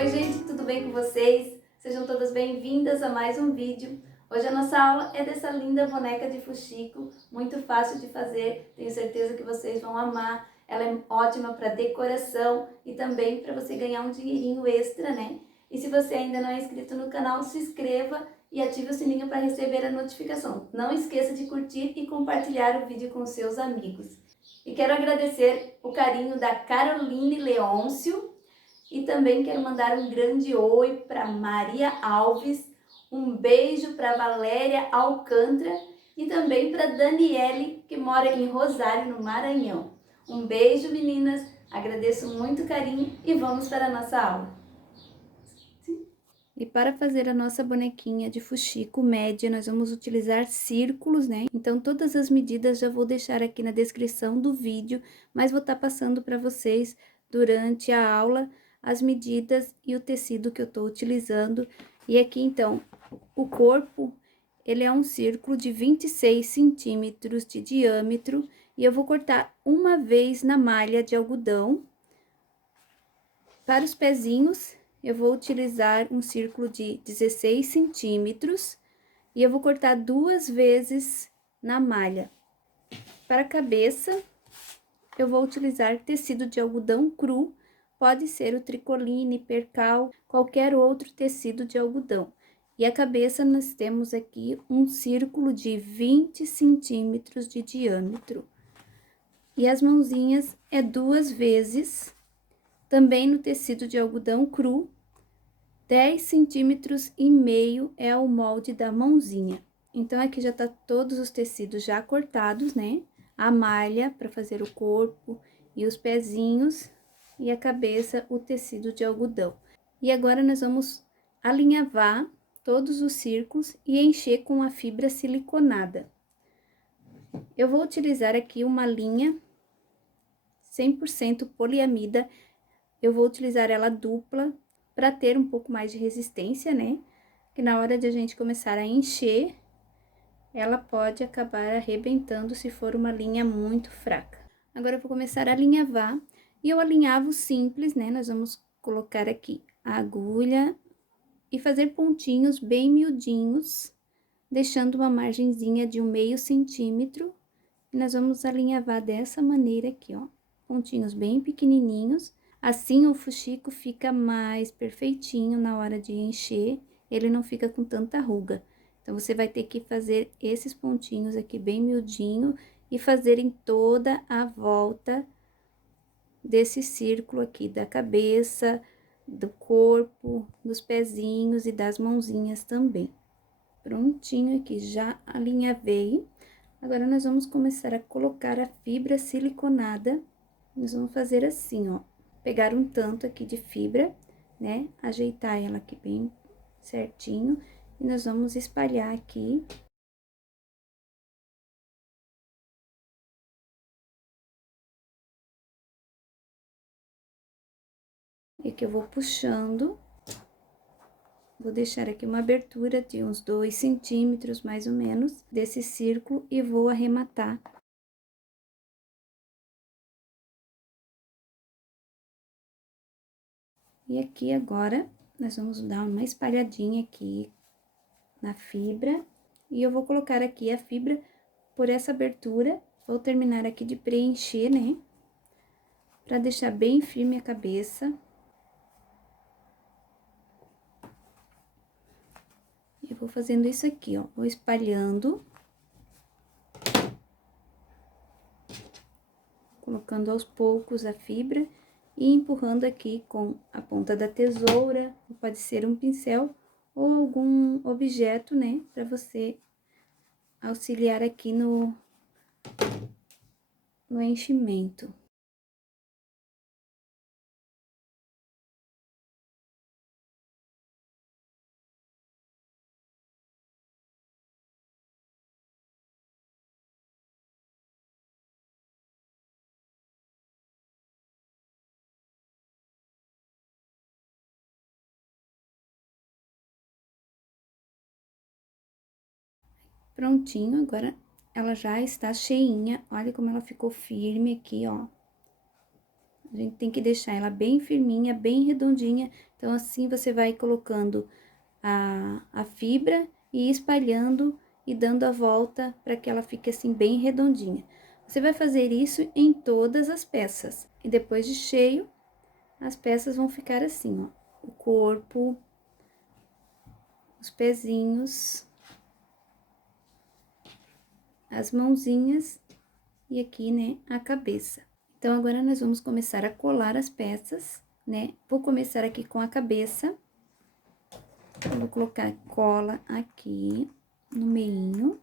Oi gente, tudo bem com vocês? Sejam todas bem-vindas a mais um vídeo. Hoje a nossa aula é dessa linda boneca de fuxico, muito fácil de fazer, tenho certeza que vocês vão amar. Ela é ótima para decoração e também para você ganhar um dinheirinho extra, né? E se você ainda não é inscrito no canal, se inscreva e ative o sininho para receber a notificação. Não esqueça de curtir e compartilhar o vídeo com seus amigos. E quero agradecer o carinho da Caroline Leôncio. E também quero mandar um grande oi para Maria Alves, um beijo para Valéria Alcântara e também para Daniele, que mora em Rosário, no Maranhão. Um beijo, meninas, agradeço muito o carinho e vamos para a nossa aula. E para fazer a nossa bonequinha de fuxico média, nós vamos utilizar círculos, né? Então, todas as medidas já vou deixar aqui na descrição do vídeo, mas vou estar passando para vocês durante a aula as medidas e o tecido que eu tô utilizando. E aqui, então, o corpo, ele é um círculo de 26 centímetros de diâmetro e eu vou cortar uma vez na malha de algodão. Para os pezinhos, eu vou utilizar um círculo de 16 centímetros e eu vou cortar 2 vezes na malha. Para a cabeça, eu vou utilizar tecido de algodão cru, pode ser o tricoline, percal, qualquer outro tecido de algodão. E a cabeça, nós temos aqui um círculo de 20 centímetros de diâmetro. E as mãozinhas é 2 vezes, também no tecido de algodão cru, 10 centímetros e meio é o molde da mãozinha. Então, aqui já tá todos os tecidos já cortados, né? A malha para fazer o corpo e os pezinhos e a cabeça, o tecido de algodão. E agora, nós vamos alinhavar todos os círculos e encher com a fibra siliconada. Eu vou utilizar aqui uma linha 100% poliamida, eu vou utilizar ela dupla, para ter um pouco mais de resistência, né? Que na hora de a gente começar a encher, ela pode acabar arrebentando se for uma linha muito fraca. Agora, eu vou começar a alinhavar, e eu alinhavo simples, né? Nós vamos colocar aqui a agulha e fazer pontinhos bem miudinhos, deixando uma margenzinha de 1/2 centímetro. E nós vamos alinhavar dessa maneira aqui, ó, pontinhos bem pequenininhos. Assim, o fuxico fica mais perfeitinho na hora de encher, ele não fica com tanta ruga. Então, você vai ter que fazer esses pontinhos aqui bem miudinho e fazer em toda a volta desse círculo aqui, da cabeça, do corpo, dos pezinhos e das mãozinhas também. Prontinho aqui, já alinhavei. Agora, nós vamos começar a colocar a fibra siliconada. Nós vamos fazer assim, ó. Pegar um tanto aqui de fibra, né? Ajeitar ela aqui bem certinho. E nós vamos espalhar aqui. E que eu vou puxando. Vou deixar aqui uma abertura de uns 2 centímetros, mais ou menos, desse círculo. E vou arrematar. E aqui agora, nós vamos dar uma espalhadinha aqui na fibra. E eu vou colocar aqui a fibra por essa abertura. Vou terminar aqui de preencher, né? Pra deixar bem firme a cabeça. Eu vou fazendo isso aqui, ó. Vou espalhando. Colocando aos poucos a fibra e empurrando aqui com a ponta da tesoura, pode ser um pincel ou algum objeto, né? Pra você auxiliar aqui no enchimento. Prontinho, agora ela já está cheinha. Olha como ela ficou firme aqui, ó. A gente tem que deixar ela bem firminha, bem redondinha. Então, assim, você vai colocando a fibra e espalhando e dando a volta para que ela fique assim bem redondinha. Você vai fazer isso em todas as peças. E depois de cheio, as peças vão ficar assim, ó. O corpo, os pezinhos, as mãozinhas e aqui, né, a cabeça. Então, agora nós vamos começar a colar as peças, né? Vou começar aqui com a cabeça. Eu vou colocar cola aqui no meinho.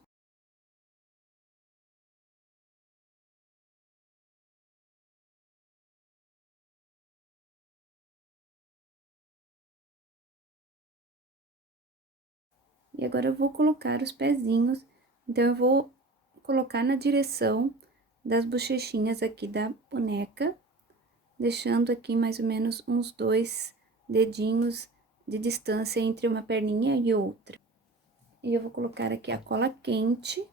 E agora eu vou colocar os pezinhos, então eu vou colocar na direção das bochechinhas aqui da boneca, deixando aqui mais ou menos uns 2 dedinhos de distância entre uma perninha e outra. E eu vou colocar aqui a cola quente.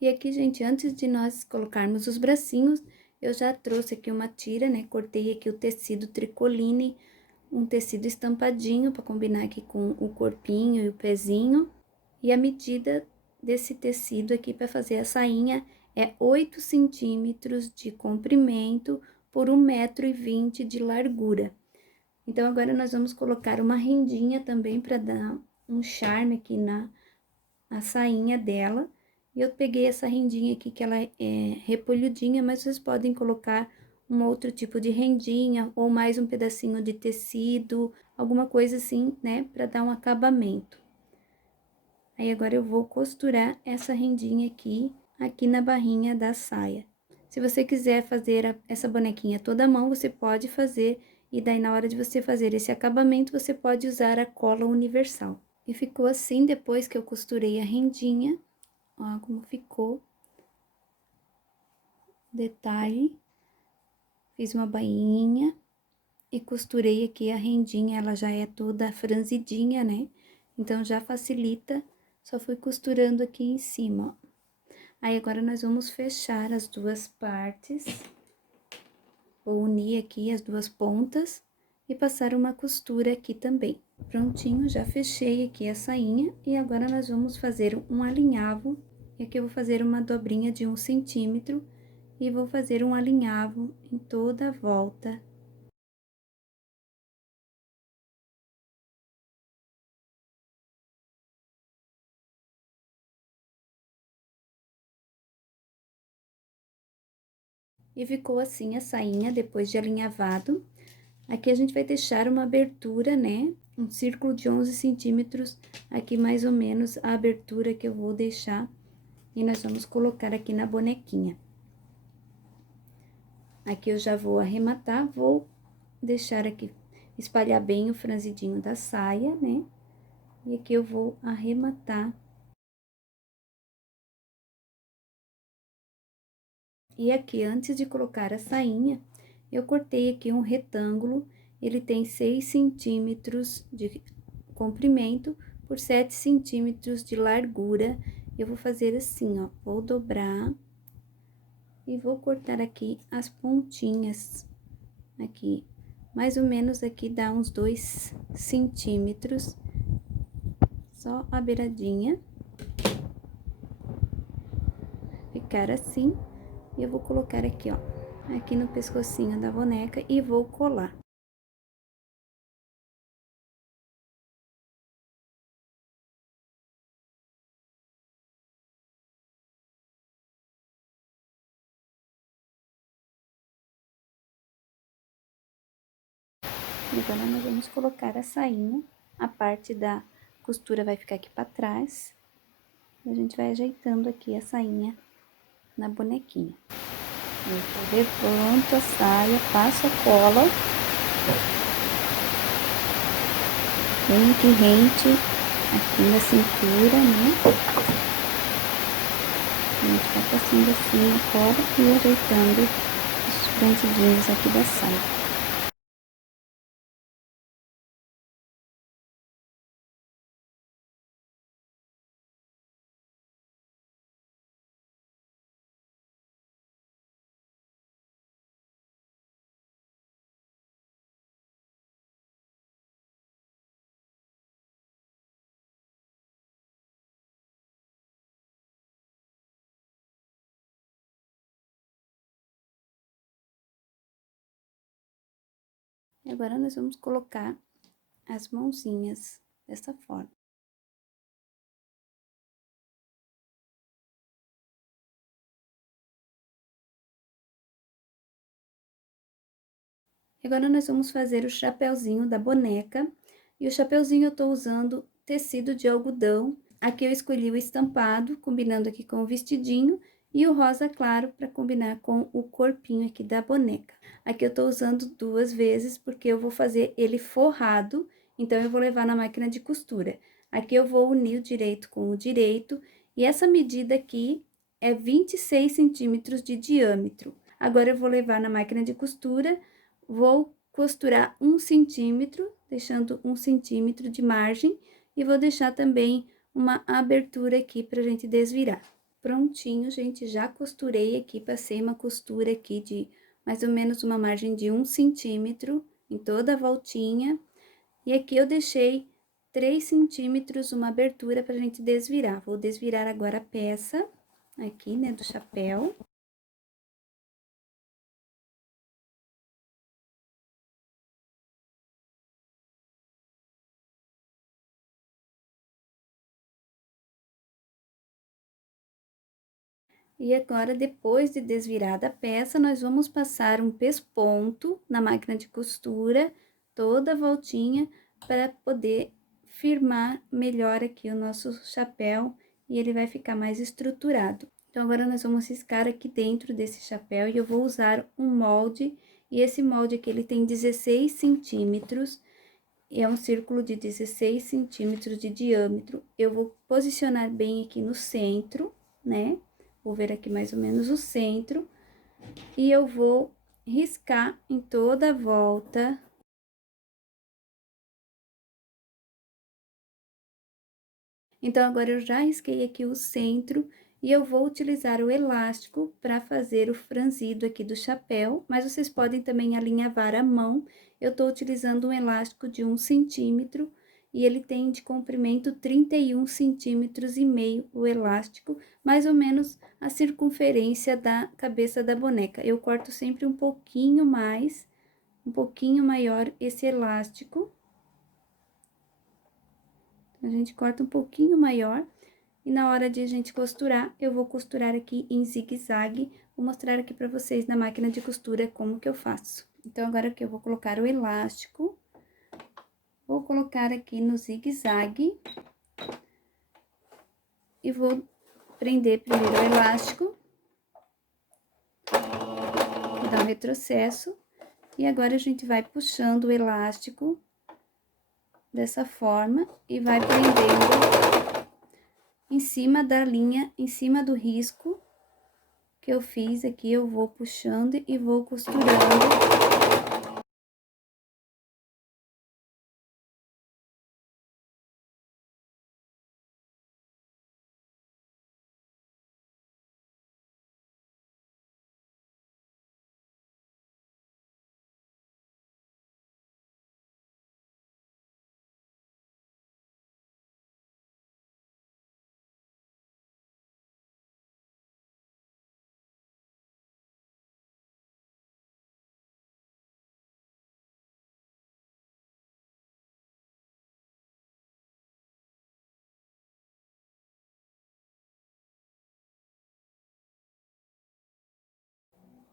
E aqui, gente, antes de nós colocarmos os bracinhos, eu já trouxe aqui uma tira, né? Cortei aqui o tecido tricoline, um tecido estampadinho para combinar aqui com o corpinho e o pezinho. E a medida desse tecido aqui para fazer a sainha é 8 centímetros de comprimento por 1,20 m de largura. Então, agora nós vamos colocar uma rendinha também para dar um charme aqui na sainha dela. E eu peguei essa rendinha aqui, que ela é repolhudinha, mas vocês podem colocar um outro tipo de rendinha, ou mais um pedacinho de tecido, alguma coisa assim, né, para dar um acabamento. Aí, agora eu vou costurar essa rendinha aqui na barrinha da saia. Se você quiser fazer essa bonequinha toda à mão, você pode fazer, e daí na hora de você fazer esse acabamento, você pode usar a cola universal. E ficou assim depois que eu costurei a rendinha, ó como ficou. Detalhe, fiz uma bainha e costurei aqui a rendinha, ela já é toda franzidinha, né? Então, já facilita, só fui costurando aqui em cima, ó. Aí, agora, nós vamos fechar as duas partes. Vou unir aqui as duas pontas e passar uma costura aqui também. Prontinho, já fechei aqui a sainha e agora nós vamos fazer um alinhavo. E aqui eu vou fazer uma dobrinha de 1 centímetro e vou fazer um alinhavo em toda a volta. E ficou assim a sainha depois de alinhavado. Aqui a gente vai deixar uma abertura, né? Um círculo de 11 centímetros, aqui mais ou menos a abertura que eu vou deixar. E nós vamos colocar aqui na bonequinha. Aqui eu já vou arrematar, vou deixar aqui, espalhar bem o franzidinho da saia, né? E aqui eu vou arrematar. E aqui, antes de colocar a sainha, eu cortei aqui um retângulo, ele tem 6 centímetros de comprimento por 7 centímetros de largura. Eu vou fazer assim, ó, vou dobrar e vou cortar aqui as pontinhas, aqui, mais ou menos aqui dá uns 2 centímetros, só a beiradinha, ficar assim. E eu vou colocar aqui, ó, aqui no pescocinho da boneca e vou colar. E agora, nós vamos colocar a sainha, a parte da costura vai ficar aqui pra trás, e a gente vai ajeitando aqui a sainha na bonequinha. Eu levanto a saia, passo a cola, bem que rente aqui na cintura, né? A gente vai passando assim a cola e ajeitando os prendidinhos aqui da saia. E agora, nós vamos colocar as mãozinhas dessa forma. Agora, nós vamos fazer o chapeuzinho da boneca. E o chapeuzinho eu tô usando tecido de algodão. Aqui eu escolhi o estampado, combinando aqui com o vestidinho. E o rosa claro para combinar com o corpinho aqui da boneca. Aqui eu tô usando 2 vezes, porque eu vou fazer ele forrado. Então, eu vou levar na máquina de costura. Aqui eu vou unir o direito com o direito. E essa medida aqui é 26 centímetros de diâmetro. Agora, eu vou levar na máquina de costura. Vou costurar 1 centímetro, deixando 1 centímetro de margem, e vou deixar também uma abertura aqui pra gente desvirar. Prontinho, gente, já costurei aqui, passei uma costura aqui de mais ou menos uma margem de 1 centímetro em toda a voltinha, e aqui eu deixei 3 centímetros uma abertura pra gente desvirar. Vou desvirar agora a peça aqui, né, do chapéu. E agora, depois de desvirada a peça, nós vamos passar um pesponto na máquina de costura, toda a voltinha, para poder firmar melhor aqui o nosso chapéu e ele vai ficar mais estruturado. Então, agora nós vamos riscar aqui dentro desse chapéu e eu vou usar um molde, e esse molde aqui, ele tem 16 centímetros, e é um círculo de 16 centímetros de diâmetro. Eu vou posicionar bem aqui no centro, né? Vou ver aqui mais ou menos o centro, e eu vou riscar em toda a volta. Então, agora eu já risquei aqui o centro, e eu vou utilizar o elástico para fazer o franzido aqui do chapéu, mas vocês podem também alinhavar a mão. Eu tô utilizando um elástico de 1 centímetro, e ele tem de comprimento 31 centímetros e meio o elástico, mais ou menos a circunferência da cabeça da boneca. Eu corto sempre um pouquinho mais, um pouquinho maior esse elástico. A gente corta um pouquinho maior, e na hora de a gente costurar, eu vou costurar aqui em zigue-zague. Vou mostrar aqui pra vocês na máquina de costura como que eu faço. Então, agora aqui eu vou colocar o elástico, vou colocar aqui no zigue-zague e vou prender primeiro o elástico, vou dar um retrocesso, e agora a gente vai puxando o elástico dessa forma e vai prendendo em cima da linha, em cima do risco que eu fiz aqui. Eu vou puxando e vou costurando.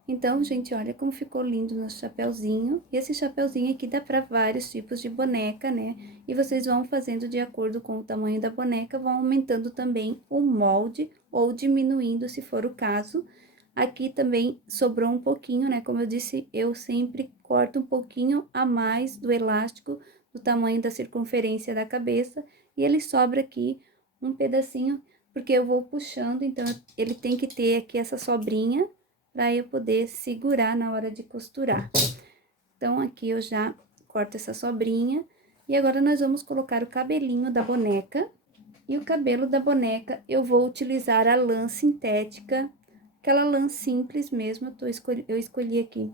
Então, gente, olha como ficou lindo o nosso chapeuzinho. E esse chapeuzinho aqui dá para vários tipos de boneca, né? E vocês vão fazendo de acordo com o tamanho da boneca, vão aumentando também o molde ou diminuindo, se for o caso. Aqui também sobrou um pouquinho, né? Como eu disse, eu sempre corto um pouquinho a mais do elástico do tamanho da circunferência da cabeça. E ele sobra aqui um pedacinho, porque eu vou puxando, então ele tem que ter aqui essa sobrinha para eu poder segurar na hora de costurar. Então, aqui eu já corto essa sobrinha, e agora nós vamos colocar o cabelinho da boneca. E o cabelo da boneca, eu vou utilizar a lã sintética, aquela lã simples mesmo, eu escolhi aqui.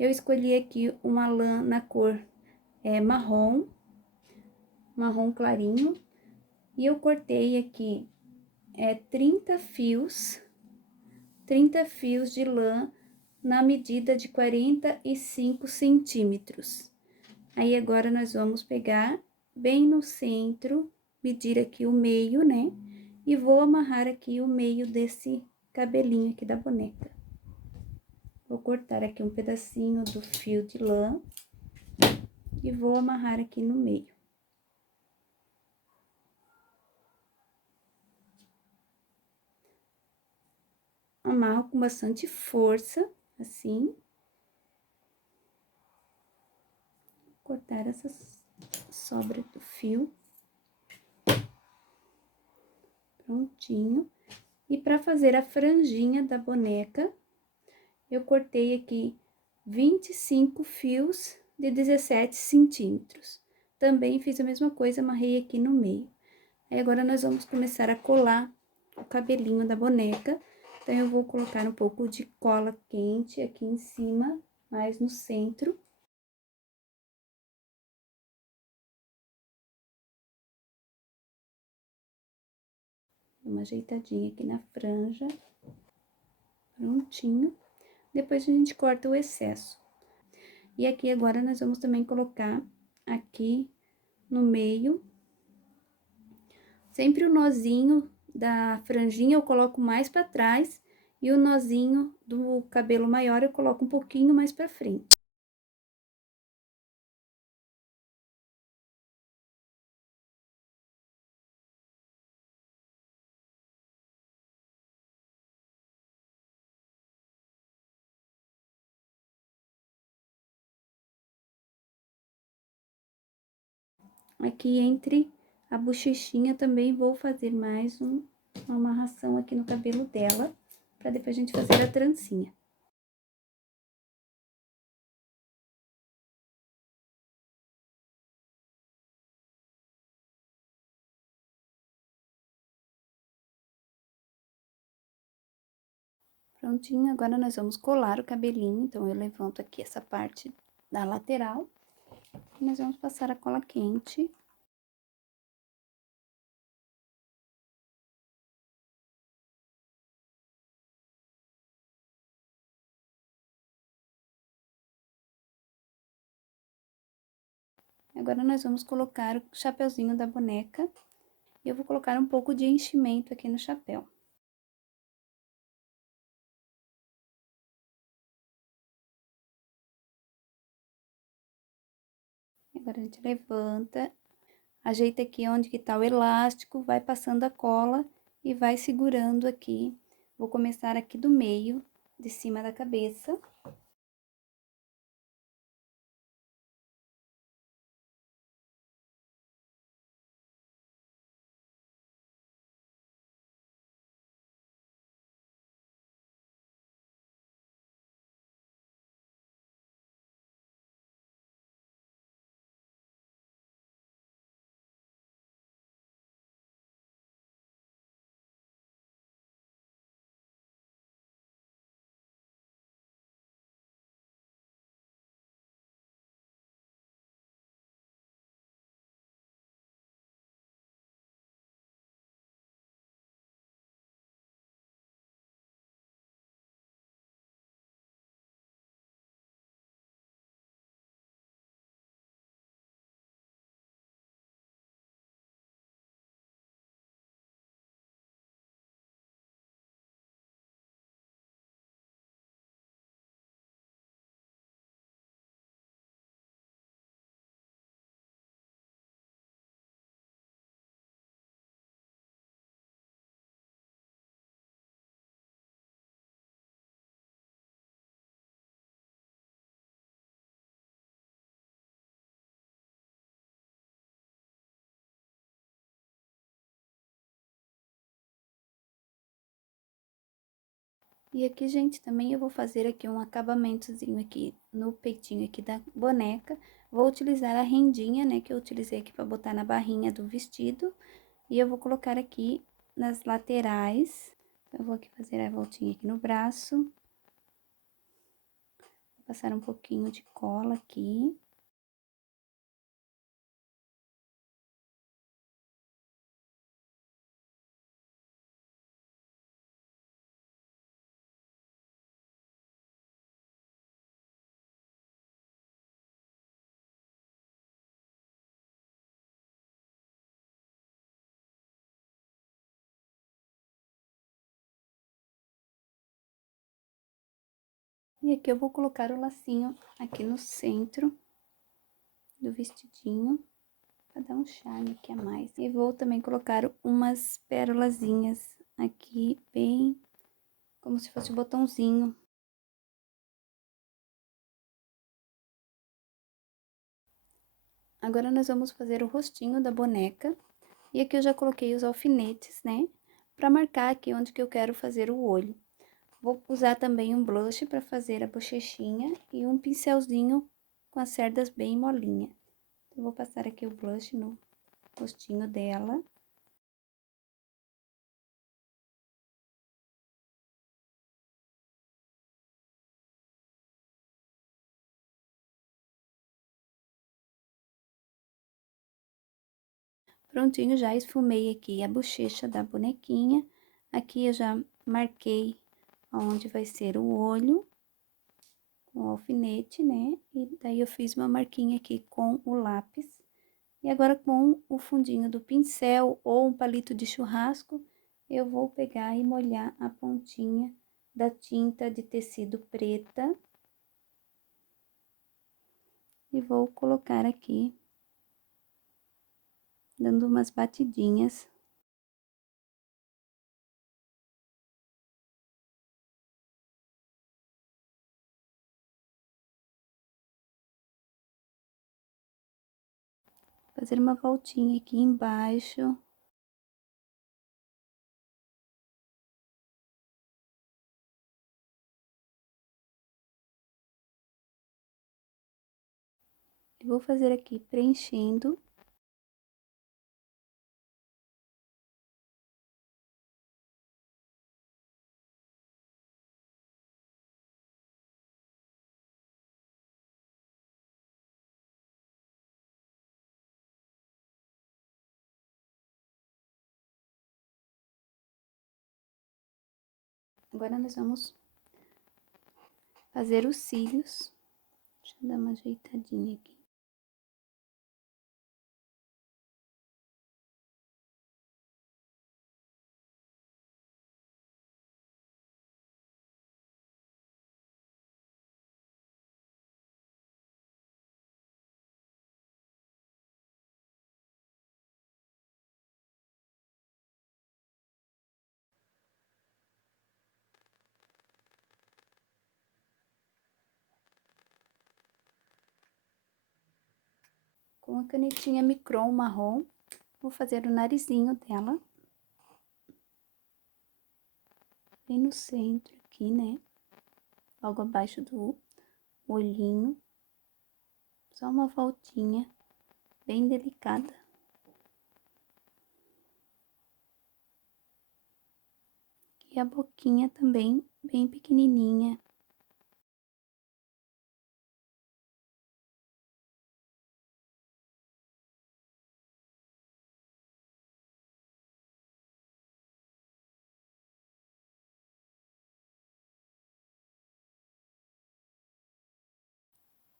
Eu escolhi aqui uma lã na cor marrom, marrom clarinho, e eu cortei aqui 30 fios de lã na medida de 45 centímetros. Aí, agora, nós vamos pegar bem no centro, medir aqui o meio, né? E vou amarrar aqui o meio desse cabelinho aqui da boneca. Vou cortar aqui um pedacinho do fio de lã e vou amarrar aqui no meio. Amarro com bastante força, assim. Cortar essa sobra do fio. Prontinho. E para fazer a franjinha da boneca, eu cortei aqui 25 fios de 17 centímetros. Também fiz a mesma coisa, amarrei aqui no meio. Aí, agora, nós vamos começar a colar o cabelinho da boneca. Então, eu vou colocar um pouco de cola quente aqui em cima, mais no centro. Uma ajeitadinha aqui na franja. Prontinho. Depois, a gente corta o excesso. E aqui, agora, nós vamos também colocar aqui no meio. Sempre o nozinho da franjinha eu coloco mais pra trás e o nozinho do cabelo maior eu coloco um pouquinho mais pra frente. Aqui entre a bochechinha também vou fazer mais uma amarração aqui no cabelo dela, pra depois a gente fazer a trancinha. Prontinho, agora nós vamos colar o cabelinho, então eu levanto aqui essa parte da lateral e nós vamos passar a cola quente. Agora, nós vamos colocar o chapeuzinho da boneca. E eu vou colocar um pouco de enchimento aqui no chapéu. Agora, a gente levanta, ajeita aqui onde que tá o elástico, vai passando a cola e vai segurando aqui. Vou começar aqui do meio, de cima da cabeça. E aqui, gente, também eu vou fazer aqui um acabamentozinho aqui no peitinho aqui da boneca. Vou utilizar a rendinha, né, que eu utilizei aqui pra botar na barrinha do vestido. E eu vou colocar aqui nas laterais. Então, eu vou aqui fazer a voltinha aqui no braço. Vou passar um pouquinho de cola aqui. E aqui eu vou colocar o lacinho aqui no centro do vestidinho, para dar um charme aqui a mais. E vou também colocar umas pérolazinhas aqui, bem como se fosse um botãozinho. Agora, nós vamos fazer o rostinho da boneca. E aqui eu já coloquei os alfinetes, né? Pra marcar aqui onde que eu quero fazer o olho. Vou usar também um blush pra fazer a bochechinha e um pincelzinho com as cerdas bem molinha. Eu vou passar aqui o blush no rostinho dela. Prontinho, já esfumei aqui a bochecha da bonequinha. Aqui eu já marquei onde vai ser o olho com o alfinete, né? E daí eu fiz uma marquinha aqui com o lápis. E agora, com o fundinho do pincel ou um palito de churrasco, eu vou pegar e molhar a pontinha da tinta de tecido preta. E vou colocar aqui, dando umas batidinhas. Fazer uma voltinha aqui embaixo. E vou fazer aqui preenchendo. Agora, nós vamos fazer os cílios. Deixa eu dar uma ajeitadinha aqui. Com a canetinha micron marrom, vou fazer o narizinho dela. Bem no centro aqui, né? Logo abaixo do olhinho. Só uma voltinha bem delicada. E a boquinha também bem pequenininha.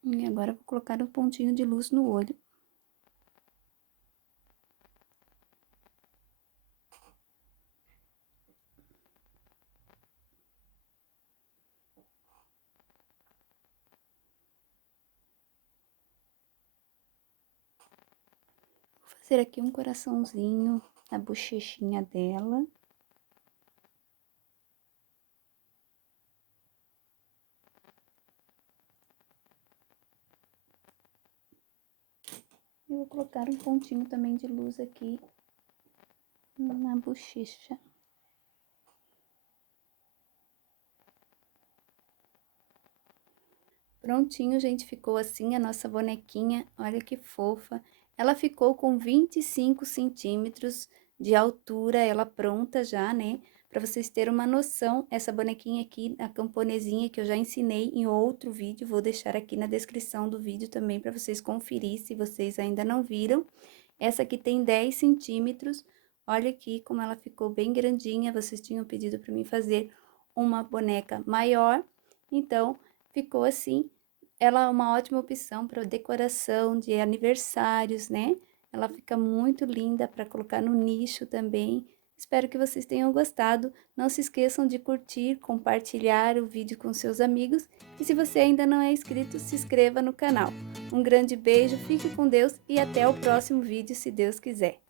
E agora, vou colocar um pontinho de luz no olho. Vou fazer aqui um coraçãozinho na bochechinha dela. E vou colocar um pontinho também de luz aqui na bochecha. Prontinho, gente, ficou assim a nossa bonequinha. Olha que fofa. Ela ficou com 25 centímetros de altura, ela pronta já, né? Pra vocês terem uma noção, essa bonequinha aqui, a camponesinha, que eu já ensinei em outro vídeo, vou deixar aqui na descrição do vídeo também pra vocês conferir, se vocês ainda não viram. Essa aqui tem 10 centímetros. Olha aqui como ela ficou bem grandinha. Vocês tinham pedido pra mim fazer uma boneca maior, então ficou assim. Ela é uma ótima opção para decoração de aniversários, né? Ela fica muito linda para colocar no nicho também, Espero que vocês tenham gostado. Não se esqueçam de curtir, compartilhar o vídeo com seus amigos e se você ainda não é inscrito, se inscreva no canal. Um grande beijo, fique com Deus e até o próximo vídeo, se Deus quiser.